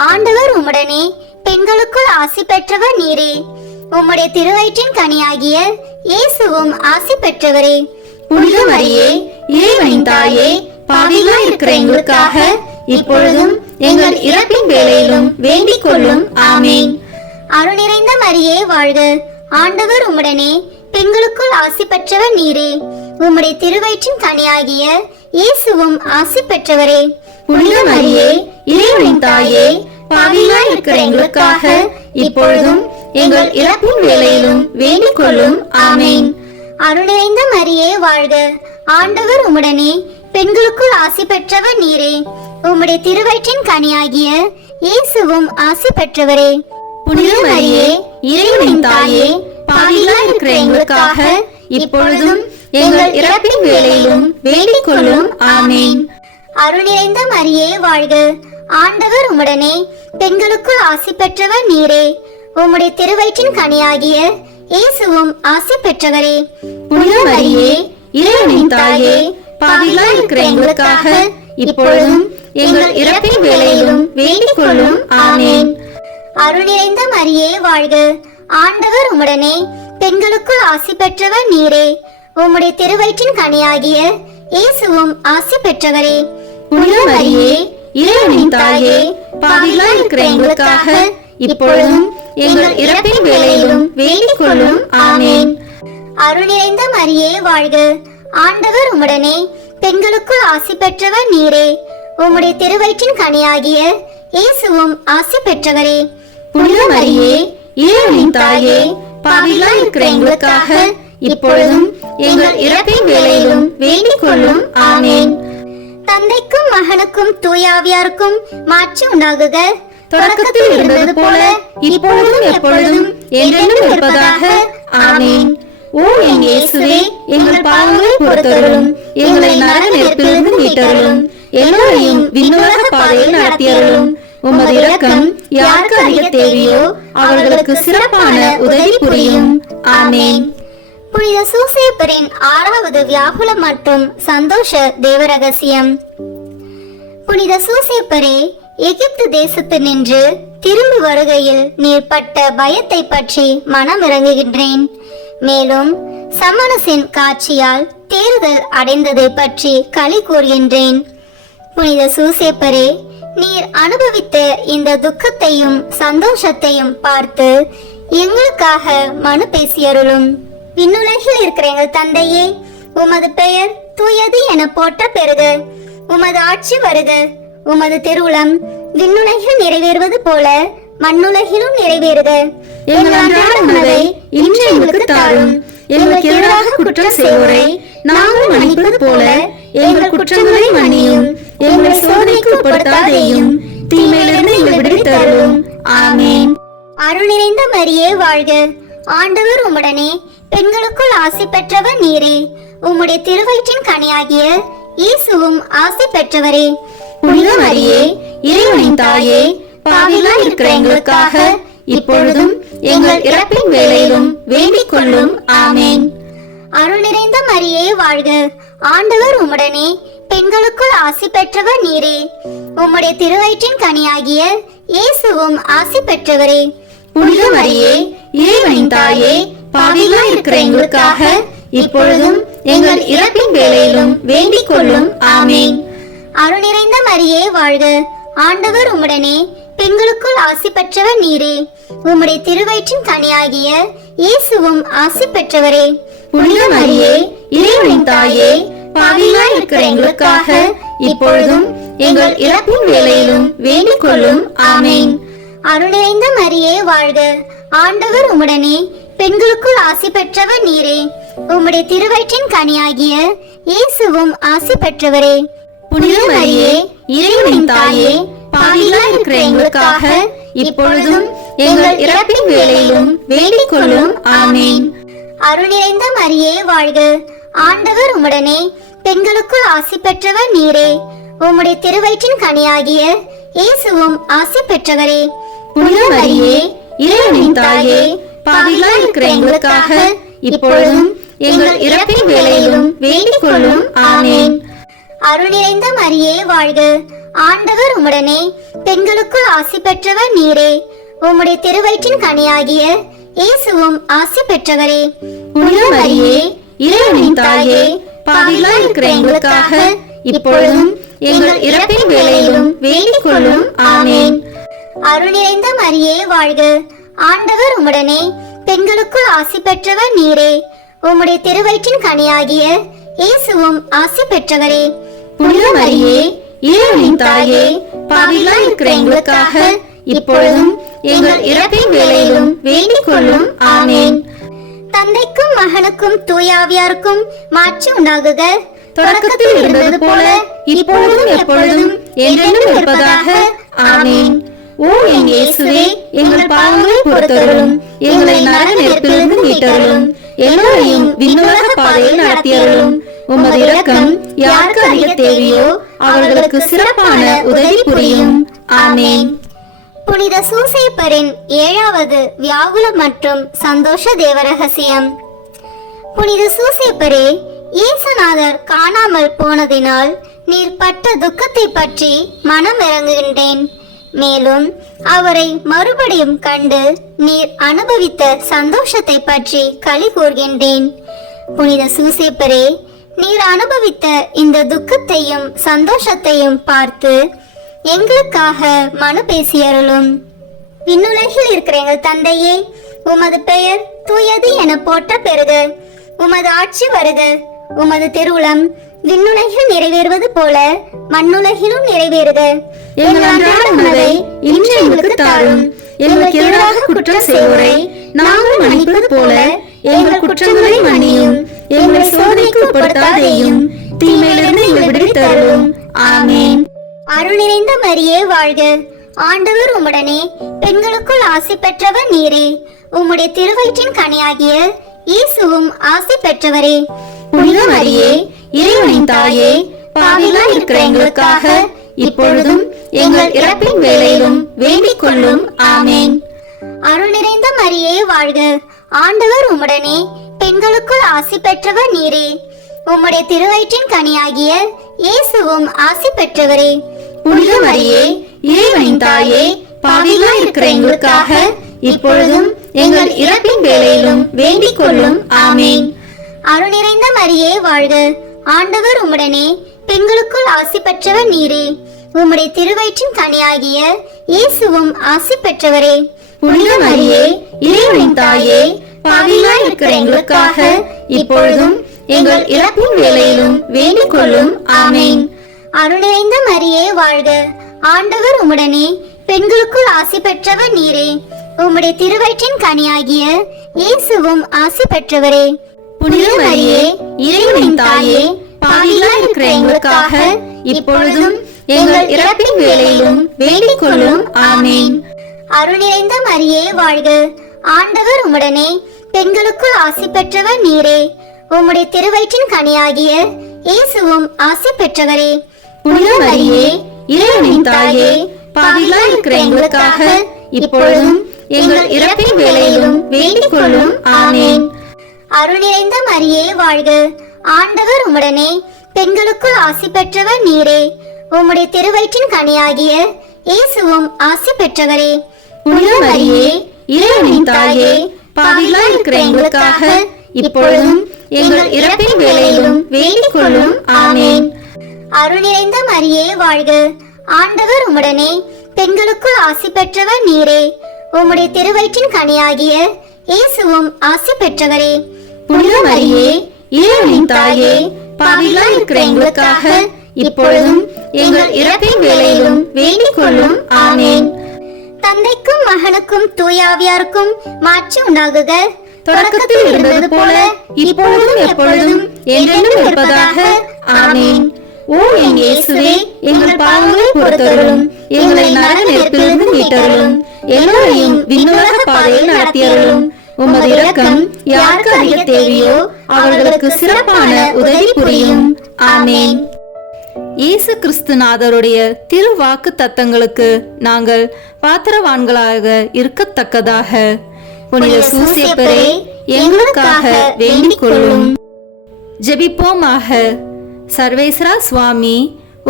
ஆண்டவர் உம்முடனே, பெண்களுக்குள் ஆசி பெற்றவர் நீரே. உம்முடைய திருவயிற்றின் கனியாகிய இயேசுவும் ஆசி பெற்றவரே. புனித மரியே, இறைவனின் தாயே, பாவிகளாய் இருக்கிற எங்களுக்காக இப்பொழுதும் எங்கள் இறப்பின் வேளையிலும் வேண்டிக் கொள்ளும். ஆமென். அருள் நிறைந்த மரியே வாழ்க. ஆண்டவர் உம்முடனே, பெண்களுக்குள் ஆசி பெற்றவர் நீரே. உம்முடைய திருவயிற்றின் கனியாகிய இயேசுவும் ஆசி பெற்றவரே. புனித மரியே, இறைவனின் தாயே, பாவிகளாய் இருக்கிற எங்களுக்காக இப்பொழுதும் எங்கள் இறப்பின் வேளையிலும் வேண்டிக் கொள்ளும். ஆமென். அருள் நிறைந்த மரியே வாழ்க. ஆண்டவர் உம்முடனே, பெண்களுக்குள் ஆசி பெற்றவர் நீரே. உம்முடைய திருவயிற்றின் கனியாகிய இயேசுவும் ஆசி பெற்றவரே. புனித மரியே, இறைவனின் தாயே, பாவிகளாய் இருக்கிற எங்களுக்காக இப்பொழுதும் எங்கள் இறப்பின் வேளையிலும் வேண்டிக் கொள்ளும். ஆமென். அருள் நிறைந்த மரியே வாழ்க. ஆண்டவர் உம்முடனே, பெண்களுக்குள் ஆசி பெற்றவர் நீரே. உம்முடைய திருவயிற்றின் கனியாகிய இயேசுவும் ஆசி பெற்றவரே. புனித மரியே, இறைவனின் தாயே, பாவிகளாய் இருக்கிற எங்களுக்காக இப்பொழுதும் எங்கள் இறப்பின் வேளையிலும் வேண்டிக் கொள்ளும். ஆமென். அருள் நிறைந்த மரியே வாழ்க. ஆண்டவர் உம்முடனே, பெண்களுக்குள் ஆசி பெற்றவர் நீரே. உம்முடைய திருவயிற்றின் கனியாகிய இயேசுவும் ஆசி பெற்றவரே. புனித மரியே, இறைவனின் தாயே, பாவிகளாய் இருக்கிற எங்களுக்காக இப்பொழுதும் எங்கள் இறப்பின் வேளையிலும் வேண்டிக் கொள்ளும். ஆமென். அருள் நிறைந்த மரியே வாழ்க. ஆண்டவர் உம்முடனே, பெண்களுக்குள் ஆசி பெற்றவர் நீரே. உம்முடைய திருவயிற்றின் கனியாகிய இயேசுவும் ஆசி பெற்றவரே. புனித மரியே, இறைவனின் தாயே, பாவிகளாய் இருக்கிற எங்களுக்காக இப்பொழுதும் எங்கள் இறப்பின் வேளையிலும் வேண்டிக் கொள்ளும். ஆமென். தந்தைக்கும் மகனுக்கும் தூயாவியாருக்கும் மாட்சி உண்டாகுக. தொடக்கத்தில் இருந்தது போல இப்பொழுதும் எப்பொழுதும் என்றென்றும் இருப்பதாக. ஆமென். ஓ என் இயேசுவே, எங்கள் பாவங்களை பொறுத்தருளும், எங்களை நரக நெருப்பிலிருந்து மீட்டருளும், எல்லோரையும் விண்ணுலக பாதையில் நடத்தியருளும். உமது இரக்கம் யாருக்கு அதிக தேவையோ அவர்களுக்கு சிறப்பான உதவி புரியும். ஆமென். புனித சூசேப்பரின் 6வது வியாகுலம் மற்றும் சந்தோஷ தேவரகசியம். புனித சூசேப்பரே, எகிப்து தேசத்து நின்று திரும்பி வருகையில் நீர் பட்ட பயத்தை பற்றி மனமிறங்குகின்றேன். மேலும் சமணசின் காட்சியால் தேறுதல் அடைந்ததை பற்றி களி கூறுகின்றேன். புனித சூசேப்பரே, நீர் அனுபவித்த இந்த துக்கத்தையும் சந்தோஷத்தையும் பார்த்து எங்களுக்காக மனு பேசியருளும். விண்ணுலகில் இருக்கிற எங்கள் தந்தையே, உமது பெயர் தூயது என போற்ற பெறுக. உமது ஆட்சி வருக. உமது திருவுளம் விண்ணுலகில் நிறைவேறுவது போல மண்ணுலகிலும் நிறைவேறுக. எங்கள் அன்றாட உணவை இன்று எங்களுக்கு தாரும். எங்களுக்கு எதிராக குற்றம் செய்வோரை நாங்கள் மன்னிப்பது போல எங்கள் குற்றங்களை மன்னியும். எங்களை சோதனைக்கு உட்படுத்தாதேயும், தீமையிலிருந்து எங்களை விடுவித்தருளும். ஆமென். அருள் நிறைந்த மரியே வாழ்க. ஆண்டவர் உம்முடனே, பெண்களுக்குள் ஆசி பெற்றவர் நீரே. உம்முடைய திருவயிற்றின் கனியாகிய இயேசுவும் ஆசி பெற்றவரே. புனித மரியே, இறைவனின் தாயே, பாவிகளாய் இருக்கிற எங்களுக்காக இப்பொழுதும் எங்கள் இறப்பின் வேளையிலும் வேண்டிக் கொள்ளும். ஆமென். அருள் நிறைந்த மரியே வாழ்க. ஆண்டவர் உம்முடனே, பெண்களுக்குள் ஆசி பெற்றவர் நீரே. உம்முடைய திருவயிற்றின் கனியாகிய இயேசுவும் ஆசி பெற்றவரே. புனித மரியே, இறைவனின் தாயே, பாவிகளாய் இருக்கிற எங்களுக்காக இப்பொழுதும் எங்கள் இறப்பின் வேளையிலும் வேண்டிக் கொள்ளும். ஆமென். அருள் நிறைந்த மரியே வாழ்க. ஆண்டவர் உம்முடனே, பெண்களுக்குள் ஆசி பெற்றவர் நீரே. உம்முடைய திருவயிற்றின் கனியாகிய இயேசுவும் ஆசி பெற்றவரே. புனித மரியே, இறைவனின் தாயே, பாவிகளாய் இருக்கிற எங்களுக்காக இப்பொழுதும் எங்கள் இறப்பின் வேளையிலும் வேண்டிக் கொள்ளும். ஆமென். அருள் நிறைந்த மரியே வாழ்க. ஆண்டவர் உம்முடனே, பெண்களுக்குள் ஆசி பெற்றவர் நீரே. உம்முடைய திருவயிற்றின் கனியாகிய இயேசுவும் ஆசி பெற்றவரே. புனித மரியே, இறைவனின் தாயே, பாவிகளாய் இருக்கிற எங்களுக்காக இப்பொழுதும் எங்கள் இறப்பின் வேளையிலும் வேண்டிக் கொள்ளும். ஆமென். அருள் நிறைந்த மரியே வாழ்க. ஆண்டவர் உம்முடனே, பெண்களுக்குள் ஆசி பெற்றவர் நீரே. உம்முடைய திருவயிற்றின் கனியாகிய இயேசுவும் ஆசி பெற்றவரே. புனித மரியே, இறைவனின் தாயே, பாவிகளாய் இருக்கிற எங்களுக்காக இப்பொழுதும் எங்கள் இறப்பின் வேளையிலும் வேண்டிக் கொள்ளும். ஆமென். அருள் நிறைந்த மரியே வாழ்க. ஆண்டவர் உம்முடனே, பெண்களுக்குள் ஆசி பெற்றவர் நீரே. உம்முடைய திருவயிற்றின் கனியாகிய இயேசுவும் ஆசி பெற்றவரே. புனித மரியே, இறைவனின் தாயே, பாவிகளாய் இருக்கிற எங்களுக்காக இப்பொழுதும் எங்கள் இறப்பின் வேளையிலும் வேண்டிக் கொள்ளும். ஆமென். அருள் நிறைந்த மரியே வாழ்க. ஆண்டவர் உம்முடனே, பெண்களுக்குள் ஆசி பெற்றவர் நீரே. உம்முடைய திருவயிற்றின் கனியாகிய இயேசுவும் ஆசி பெற்றவரே. புனித மரியே, இறைவனின் தாயே, பாவிகளாய் இருக்கிற எங்களுக்காக இப்பொழுதும் எங்கள் இறப்பின் வேளையிலும் வேண்டிக் கொள்ளும். ஆமென். தந்தைக்கும் மகனுக்கும் தூயாவியாருக்கும் மாட்சி உண்டாகுக. தொடக்கத்தில் இருந்தது போல இப்பொழுதும் எப்பொழுதும் என்றென்றும் இருப்பதாக. ஆமென். ஓ என் இயேசுவே, எங்கள் பாவங்களை பொறுத்தருளும். எங்களை நரக நெருப்பிலிருந்து மீட்டருளும். எல்லோரையும் விண்ணுலக பாதையில் நடத்தியருளும். உமது இரக்கம் யாருக்கு அதிக தேவையோ அவர்களுக்கு சிறப்பான உதவி புரியும். ஆமென். புனித சூசேப்பரின் 7வது வியாகுலம் மற்றும் சந்தோஷ தேவரகசியம். புனித சூசேப்பரே, இயேசுநாதர் காணாமல் போனதினால் நீர் பட்ட துக்கத்தை பற்றி மனம் இறங்குகின்றேன். மேலும் அவரை மறுபடியும் கண்டு நீர் அனுபவித்த சந்தோஷத்தை பற்றி களி கூர்கின்றேன். புனித சூசேப்பரே, நீர் அனுபவித்த இந்த துக்கத்தையும் சந்தோஷத்தையும் பார்த்து எங்களுக்காக மனு பேசியருளும். விண்ணுலகில் இருக்கிற எங்கள் தந்தையே, உமது பெயர் தூயது என போற்ற பெறுக. உமது ஆட்சி வருக. உமது திருவுளம் விண்ணுலகில் நிறைவேறுவது போல மண்ணுலகிலும் நிறைவேறுக. எங்கள் அன்றாட உணவை இன்று எங்களுக்கு தாரும். எங்களுக்கு எதிராக குற்றம் செய்வோரை நாங்கள் மன்னிப்பது போல எங்கள் குற்றங்களை மன்னியும். எங்களை சோதனைக்கு உட்படுத்தாதேயும், தீமையிலிருந்து எங்களை விடுவித்தருளும். ஆமென். அருள் நிறைந்த மரியே வாழ்க. ஆண்டவர் உம்முடனே, பெண்களுக்குள் ஆசி பெற்றவர் நீரே. உம்முடைய திருவயிற்றின் கனியாகிய இயேசுவும் ஆசி பெற்றவரே. புனித மரியே, இறைவனின் தாயே, பாவிகளாய் இருக்கிற எங்களுக்காக இப்பொழுதும் எங்கள் இறப்பின் வேளையிலும் வேண்டிக் கொள்ளும். ஆமேன். அருள் நிறைந்த மரியே வாழ்க, ஆண்டவர் உம்முடனே, பெண்களுக்குள் ஆசி பெற்றவர் நீரே. உம்முடைய திருவயிற்றின் கனியாகிய இயேசுவும் ஆசி பெற்றவரே. புனித மரியே, இறைவனின் தாயே, பாவிகளாய் இருக்கிற எங்களுக்காக இப்பொழுதும் எங்கள் இறப்பின் வேளையிலும் வேண்டிக் கொள்ளும். ஆமேன். அருள் நிறைந்த மரியே வாழ்க, ஆண்டவர் உம்முடனே, பெண்களுக்குள் ஆசி பெற்றவர் நீரே. உம்முடைய திருவயிற்றின் கனியாகிய இயேசுவும் ஆசி பெற்றவரே. புனித மரியே, இறைவனின் தாயே, பாவிகளாய் இருக்கிற எங்களுக்காக இப்பொழுதும் எங்கள் இறப்பின் வேளையிலும் வேண்டிக் கொள்ளும். ஆமேன். அருள் நிறைந்த மரியே வாழ்க, ஆண்டவர் உம்முடனே, பெண்களுக்குள் ஆசி பெற்றவர் நீரே. உம்முடைய திருவயிற்றின் கனியாகிய இயேசுவும் ஆசி பெற்றவரே. புனித மரியே, இறைவனின் தாயே, பாவிகளாய் இருக்கிற எங்களுக்காக இப்பொழுதும் எங்கள் இறப்பின் வேளையிலும் வேண்டிக் கொள்ளும். ஆமேன். அருள் நிறைந்த மரியே வாழ்க, ஆண்டவர் உம்முடனே, பெண்களுக்குள் ஆசி பெற்றவர் நீரே. உம்முடைய திருவயிற்றின் கனியாகிய இயேசுவும் ஆசி பெற்றவரே. புனித மரியே, இறைவனின் தாயே, பாவிகளாய் இருக்கிற எங்களுக்காக இப்பொழுதும் எங்கள் இறப்பின் வேளையிலும் வேண்டிக் கொள்ளும். ஆமேன். அருள் நிறைந்த மரியே வாழ்க, ஆண்டவர் உம்முடனே, பெண்களுக்குள் ஆசி பெற்றவர் நீரே. உம்முடைய திருவயிற்றின் கனியாகிய இயேசுவும் ஆசி பெற்றவரே. புனித மரியே, இறைவனின் தாயே, பாவிகளாய் இருக்கிற எங்களுக்காக இப்பொழுதும் எங்கள் இறப்பின் வேளையிலும் வேண்டிக் கொள்ளும். ஆமேன். அருள் நிறைந்த மரியே வாழ்க, ஆண்டவர் உம்முடனே, பெண்களுக்குள் ஆசி பெற்றவர் நீரே. உம்முடைய திருவயிற்றின் கனியாகிய இயேசுவும் ஆசி பெற்றவரே. புனித மரியே, இறைவனின் தாயே, பாவிகளாய் இருக்கிற எங்களுக்காக இப்பொழுதும் எங்கள் இறப்பின் வேளையிலும் வேண்டிக் கொள்ளும். ஆமேன். தந்தைக்கும் மகனுக்கும் தூயாவியாருக்கும் மாட்சி உண்டாகுக. தொடக்கத்தில் இருந்தது போல இப்பொழுதும் எப்பொழுதும் என்றென்றும் இருப்பதாக. ஆமேன். ஓ என் இயேசுவே, எங்கள் பாவங்களை பொறுத்தருளும், எங்களை நரக நெருப்பிலிருந்து மீட்டருளும், எல்லோரையும் விண்ணுலக பாதையில் நடத்தியருளும். உமது இரக்கம் யாருக்கு அதிக தேவையோ அவர்களுக்கு சிறப்பான உதவி புரியும். ஆமேன். இயேசு கிறிஸ்துநாதருடைய திருவாக்கு தத்தங்களுக்கு நாங்கள் பாத்திரவான்களாக இருக்கத்தக்கதாக புனித சூசேப்பரே எங்களுக்காக வேண்டிக் கொள்ளும். ஜெபிப்போமாக. சர்வேஸ்வரா சுவாமி,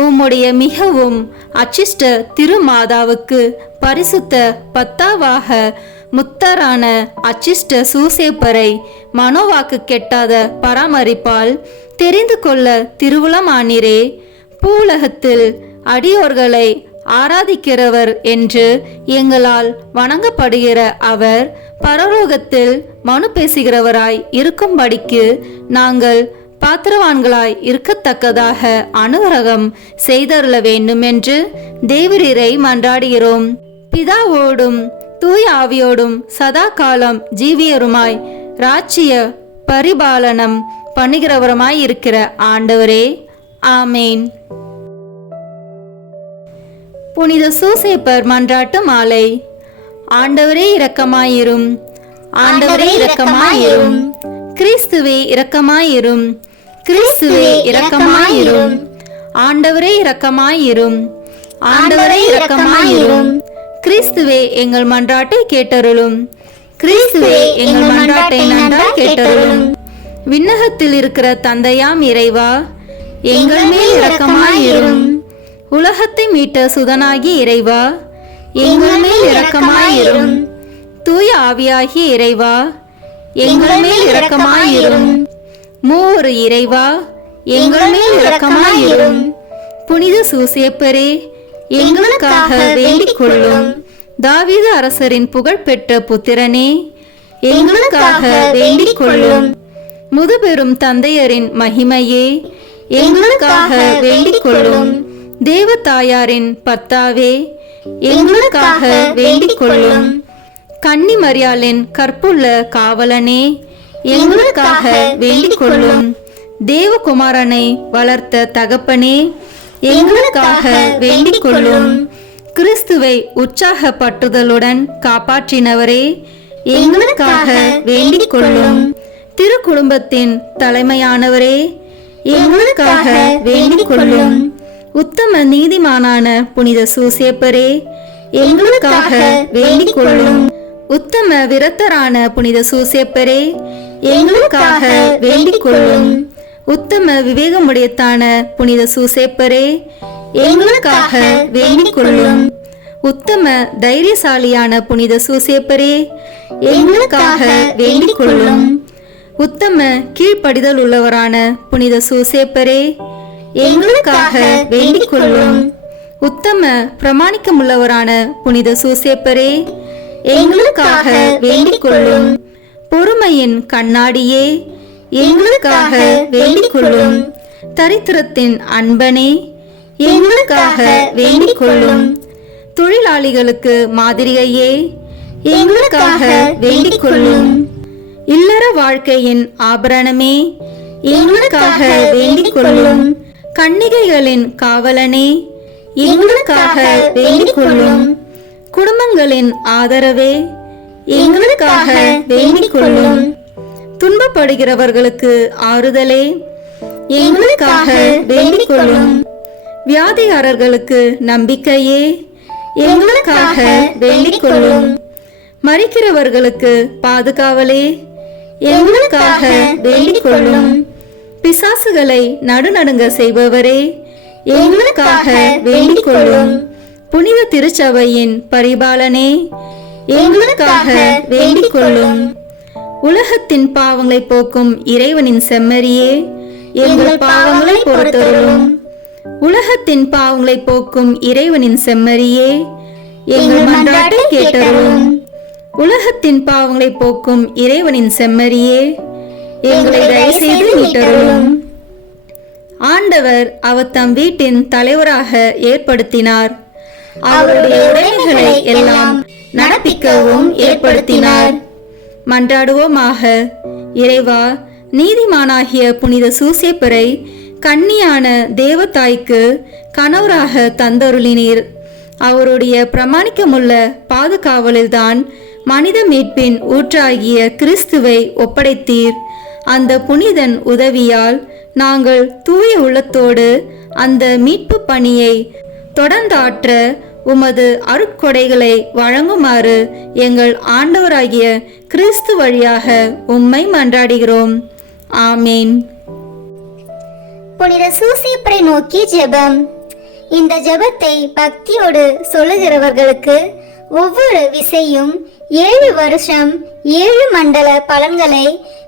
உம்முடைய மிகவும் அச்சிஷ்ட திருமாதாவுக்கு பரிசுத்த பத்தாவாக முத்தரான அச்சிஷ்ட சூசேப்பரை மனோவாக்கு கெட்டாத பராமரிப்பால் தெரிந்து கொள்ள திருவுளமானீரே. பூவுலகத்தில் அடியோர்களை ஆராதிக்கிறவர் என்று எங்களால் வணங்கப்படுகிற அவர் பரலோகத்தில் மனு பேசுகிறவராய் இருக்கும்படிக்கு நாங்கள் பாத்திரவான்களாய் இருக்கத்தக்கதாக அனுகிரகம் செய்தருள வேண்டும் என்று தேவரீரை மன்றாடுகிறோம். பிதாவோடும் தூய ஆவியோடும் சதா காலம் ஜீவியருமாய் ராஜ்ய பரிபாலனம் பண்ணுகிறவருமாய் இருக்கிற ஆண்டவரே. ஆமேன். புனித சூசேப்பர் மன்றாட்டு மாலை. ஆண்டவரே இரக்கமாயிரும், ஆண்டவரே இரக்கமாயிரும், கிறிஸ்துவே இரக்கமாயிரும், கிறிஸ்துவே இரக்கமாயிரும், ஆண்டவரே இரக்கமாயிரும், ஆண்டவரே இரக்கமாயிரும், கிறிஸ்துவே எங்கள் மன்றாட்டை கேட்டருளும், கிறிஸ்துவே எங்கள் மன்றாட்டை நன்றாய் கேட்டருளும். விண்ணகத்தில் இருக்கிற தந்தையாம் இறைவா, எங்கள் மேல் இரக்கமாயிரும். உலகத்தை மீட்ட சுதனாகி இறைவா, எங்கள் மேல் இரக்கமாயிரும். தூய ஆவியாகிய இறைவா, எங்கள் மேல் இரக்கமாயிரும். மூவொரு இறைவா, எங்கள் மேல் இரக்கமாயிரும். புனித சூசேப்பரே, எங்களுக்காக வேண்டிக் கொள்ளும். தாவீது அரசரின் புகழ்பெற்ற புத்திரனே, எங்களுக்காக வேண்டிக் கொள்ளும். முதுபெரும் தந்தையரின் மகிமையே, எங்களுக்காக வேண்டிக் கொள்ளும். தேவ தாயாரின் பர்த்தாவே, எங்களுக்காக வேண்டிக் கொள்ளும். கன்னி மரியாளின் கற்புள்ள காவலனே, எங்களுக்காக வேண்டிக் கொள்ளும். தேவகுமாரனை வளர்த்த தகப்பனே, எங்களுக்காக வேண்டிக் கொள்ளும். கிறிஸ்துவை உற்சாக பற்றுதலுடன் காப்பாற்றினவரே, எங்களுக்காக வேண்டிக் கொள்ளும். திருக்குடும்பத்தின் தலைமையானவரே, எங்களுக்காக வேண்டிக் கொள்ளும். உத்தம நீதிமானான புனித சூசேப்பரே, எங்களுக்காக வேண்டிக் கொள்ளும். உத்தம விரத்தரான புனித சூசேப்பரே, எங்களுக்காக வேண்டிக் கொள்ளும். உத்தம விவேகமுடையத்தான புனித சூசேப்பரே, எங்களுக்காக வேண்டிக் கொள்ளும். உத்தம தைரியசாலியான புனித சூசேப்பரே, எங்களுக்காக வேண்டிக் கொள்ளும். உத்தம கீழ்ப்படிதல் உள்ளவரான புனித சூசேப்பரே, எங்களுக்காக வேண்டிக் கொள்ளும். உத்தம பிரமாணிக்கமுள்ளவரான புனித சூசேப்பரே, எங்களுக்காக வேண்டிக் கொள்ளும். பொறுமையின் கண்ணாடியே, எங்களுக்காக வேண்டிக் கொள்ளும். தரித்திரத்தின் அன்பனே, எங்களுக்காக வேண்டிக் கொள்ளும். தொழிலாளிகளுக்கு மாதிரிகையே, எங்களுக்காக வேண்டிக் கொள்ளும். இல்லற வாழ்க்கையின் ஆபரணமே, எங்களுக்காக வேண்டிக் கொள்ளும். கன்னிகைகளின் காவலனே, எங்களுக்காக வேண்டிக் கொள்ளும். குடும்பங்களின் ஆதரவே, எங்களுக்காக வேண்டிக் கொள்ளும். துன்பப்படுகிறவர்களுக்கு ஆறுதலே, எங்களுக்காக வேண்டிக் கொள்ளும். வியாதிகாரர்களுக்கு நம்பிக்கையே, எங்களுக்காக வேண்டிக் கொள்ளும். மரிக்கிறவர்களுக்கு பாதுகாவலே, எங்களுக்காக வேண்டிக் கொள்ளும். பிசாசுகளை நடுநடுங்க செய்பவரே, எங்களுக்காக வேண்டிக் கொள்ளும். புனித திருச்சபையின் பரிபாலனே, எங்களுக்காக வேண்டிக் கொள்ளும். உலகத்தின் பாவங்களை போக்கும் இறைவனின் செம்மறியே, எங்கள் பாவங்களை பொறுத்தருளும். உலகத்தின் பாவங்களை போக்கும் இறைவனின் செம்மறியே, எங்கள் மன்றாட்டை கேட்டருளும். உலகத்தின் பாவங்களை போக்கும் இறைவனின் செம்மறியே, எங்களை தயவு செய்து மீட்டருளும். ஆண்டவர் அவர் தம் வீட்டின் தலைவராக ஏற்படுத்தினார். அவருடைய உடைமைகளை எல்லாம் நடப்பிக்கவும் ஏற்படுத்தினார். மன்றாடுவோமாக. இறைவா, நீதிமானாகிய புனித சூசேப்பரை கன்னியான தேவதாய்க்கு கணவராக தந்தருளினீர். அவருடைய பிரமாணிக்கமுள்ள பாதுகாவலில்தான் மனித மீட்பின் ஊற்றாகிய கிறிஸ்துவை ஒப்படைத்தீர். அந்த புனிதன் உதவியால் நாங்கள் தூய உள்ளத்தோடு அந்த மீட்பு பணியை தொடர்ந்தாற்ற உமது அருட்கொடைகளை வழங்குமாறு எங்கள் ஆண்டவராகிய கிறிஸ்து வழியாக உம்மை மன்றாடுகிறோம். ஆமேன். புனித சூசேப்பரை நோக்கி ஜெபம். இந்த ஜெபத்தை பக்தியோடு சொல்லுகிறவர்களுக்கு ஒவ்வொரு விசையும் 7 வருஷம் 7 மண்டல பலன்களை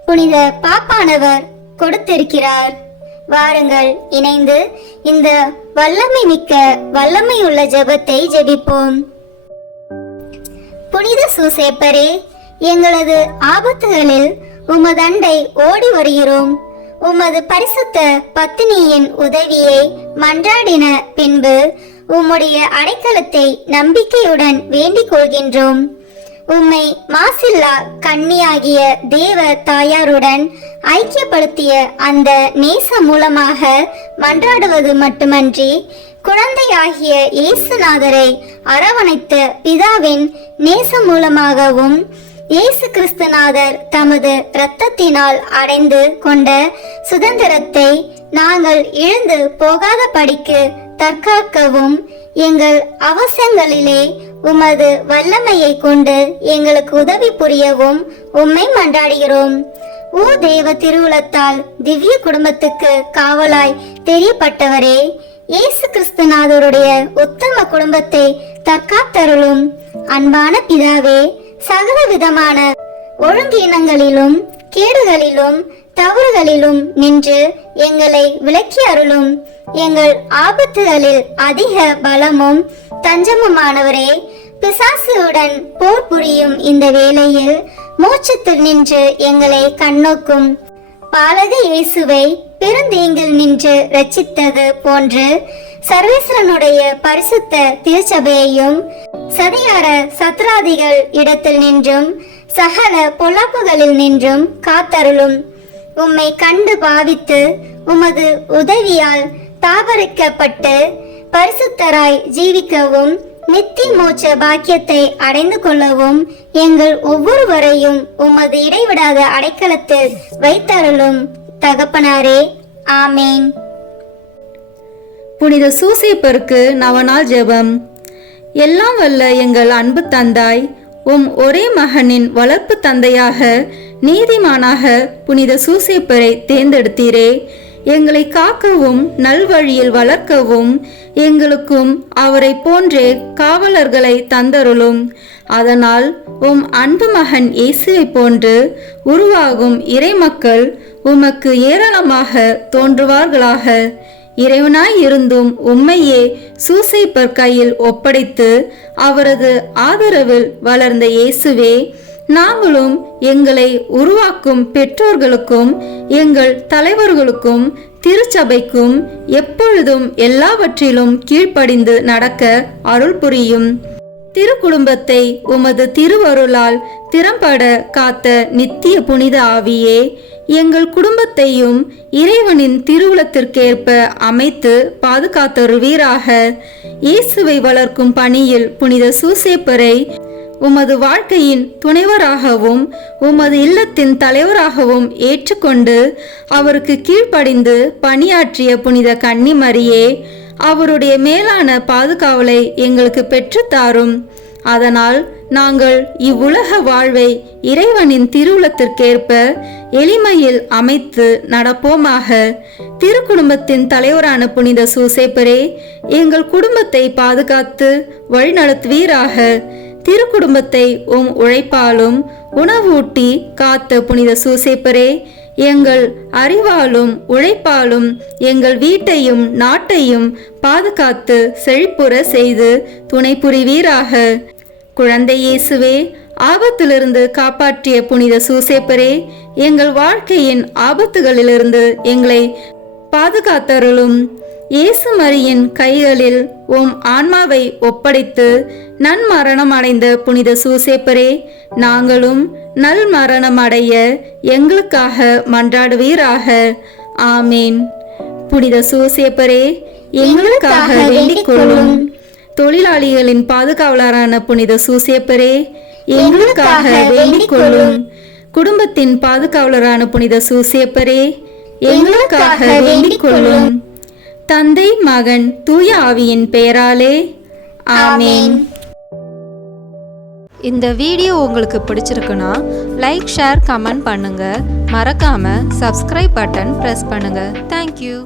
புனித பாப்பானவர் கொடுத்திருக்கிறார். வாருங்கள், இணைந்து இந்த வல்லமை மிக்க வல்லமையுள்ள ஜெபத்தை ஜெபிப்போம். புனித சூசேப்பரே, எங்களது ஆபத்துகளில் உமதண்டை ஓடி வருகிறோம். உமது பரிசுத்த பத்தினியின் உதவியை மன்றாடின பின்பு உம்முடைய அடைக்கலத்தை நம்பிக்கையுடன் வேண்டிக் கொள்கின்றோம். உம்மை மாசில்லா கன்னியாகிய தேவ தாயாருடன் ஐக்கியப்படுத்திய அந்த நேசம் மூலமாக மன்றாடுவது மட்டுமன்றி, குழந்தையாகிய இயேசுநாதரை அரவணைத்த பிதாவின் நேசம் மூலமாகவும் இயேசு கிறிஸ்துநாதர் தமது இரத்தத்தினால் அடைந்து கொண்ட சுதந்திரத்தை நாங்கள் இழந்து போகாத படிக்கு தற்காக்கவும் எங்கள் அவசரங்களிலே உமது வல்லமையை கொண்டு எங்களுக்கு உதவி புரியவும் உம்மை மன்றாடுகிறோம். ஓ தேவ திருவுளத்தால் திவ்ய குடும்பத்துக்கு காவலாய் தெரியப்பட்டவரே, இயேசு கிறிஸ்துநாதருடைய உத்தம குடும்பத்தை தற்காத்தருளும். அன்பான பிதாவே, சகல விதமான ஒழுங்கீனங்களிலும் கேடுகளிலும் தவறுகளிலும் நின்று எங்களை விலக்கி அருளும். எங்கள் ஆபத்துகளில் அதிக பலமும் தஞ்சமுமானவரே, பிசாசுடன் போர் புரியும் இந்த வேளையில் மோட்சத்தில் நின்று எங்களை கண்ணோக்கும் பாலக இயேசுவை பெருந்தீங்கில் நின்று ரட்சித்தது போன்று சர்வேஸ்வரனுடைய பரிசுத்த திருச்சபையையும் சதிகார சத்ராதிகள் இடத்தில் நின்றும் சகல பொல்லாப்புகளில் நின்றும் காத்தருளும். உம்மை கண்டு பாவித்து உமது உதவியால் தாபரிக்கப்பட்டு பரிசுத்தராய் ஜீவிக்கவும் நித்திய மோட்ச பாக்கியத்தை அடைந்து கொள்ளவும் எங்கள் ஒவ்வொருவரையும் உமது இடைவிடாத அடைக்கலத்தில் வைத்தருளும் தகப்பனாரே. ஆமேன். புனித சூசேப்பருக்கு நவநாள் ஜெபம். எல்லாம் வல்ல எங்கள் அன்பு தந்தாய், உம் ஒரே மகனின் வளர்ப்பு தந்தையாக நீதிமானாக புனித சூசேப்பரை தேர்ந்தெடுத்தீரே. எங்களை காக்கவும் நல்வழியில் வளர்க்கவும் எங்களுக்கும் அவரை போன்றே காவலர்களை தந்தருளும். அதனால் உம் அன்பு மகன் இயேசுவை போன்று உருவாகும் இறைமக்கள் உமக்கு ஏராளமாக தோன்றுவார்களாக. இறைவனாய் இருந்தும் உம்மையே சூசேப்பர் கையில் ஒப்படைத்து அவரது ஆதரவில் வளர்ந்த இயேசுவே, நாங்களும் எங்களை உருவாக்கும் பெற்றோர்களுக்கும் எங்கள் தலைவர்களுக்கும் திருச்சபைக்கும் எப்பொழுதும் எல்லாவற்றிலும் கீழ்ப்படிந்து நடக்க அருள் புரியும். திருக்குடும்பத்தை உமது திருவருளால் திறம்பட காத்த நித்திய புனித ஆவியே, எங்கள் குடும்பத்தையும் இறைவனின் திருவுளத்திற்கேற்ப அமைத்து பாதுகாத்தருவீராக. இயேசுவை வளர்க்கும் பணியில் புனித சூசேப்பரை உமது வாழ்க்கையின் துணைவராகவும் உமது இல்லத்தின் தலைவராகவும் ஏற்றுக்கொண்டு அவருக்கு கீழ்ப்படிந்து பணியாற்றிய புனித கன்னிமரியே, அவருடைய மேலான பாதுகாவலை எங்களுக்கு பெற்றுத்தாரும். அதனால் நாங்கள் இவ்வுலக வாழ்வை இறைவனின் திருவுளத்திற்கேற்ப எளிமையில் அமைத்து நடப்போமாக. திருக்குடும்பத்தின் தலைவரான புனித சூசேப்பரே, எங்கள் குடும்பத்தை பாதுகாத்து வழிநடத்துவீராக. திருக்குடும்பத்தை உம் உழைப்பாலும் உணவூட்டி காத்த புனித சூசேப்பரே, எங்கள் அறிவாலும் உழைப்பாலும் எங்கள் வீட்டையும் நாட்டையும் பாதுகாத்து செழிப்புற செய்து துணை புரிவீராக. குழந்தை இயேசுவே, ஆபத்திலிருந்து காப்பாற்றிய புனித சூசேப்பரே, எங்கள் வாழ்க்கையின் ஆபத்துகளிலிருந்து எங்களை பாதுகாத்தருளும். இயேசு மரியின் கைகளில் உம் ஆன்மாவை ஒப்படைத்து நன்மரணம் அடைந்த புனித சூசேப்பரே, நாங்களும் நல் மரணம் அடைய எங்களுக்காக மன்றாடுவீராக. ஆமேன். புனித சூசேப்பரே, எங்களுக்காக வேண்டிக் கொள்ளும். தொழிலாளிகளின் பாதுகாவலரான புனித சூசேப்பரே, எங்களுக்காக வேண்டிக் கொள்ளும். குடும்பத்தின் பாதுகாவலரான புனித சூசேப்பரே, எங்களுக்காக வேண்டிக் கொள்ளும். தந்தை, மகன், தூய ஆவியின் பெயராலே ஆமேன். இந்த வீடியோ உங்களுக்கு பிடிச்சிருக்குன்னா லைக், ஷேர், கமெண்ட் பண்ணுங்க. மறக்காம சப்ஸ்கிரைப் பட்டன் பிரஸ் பண்ணுங்க. தேங்க்யூ.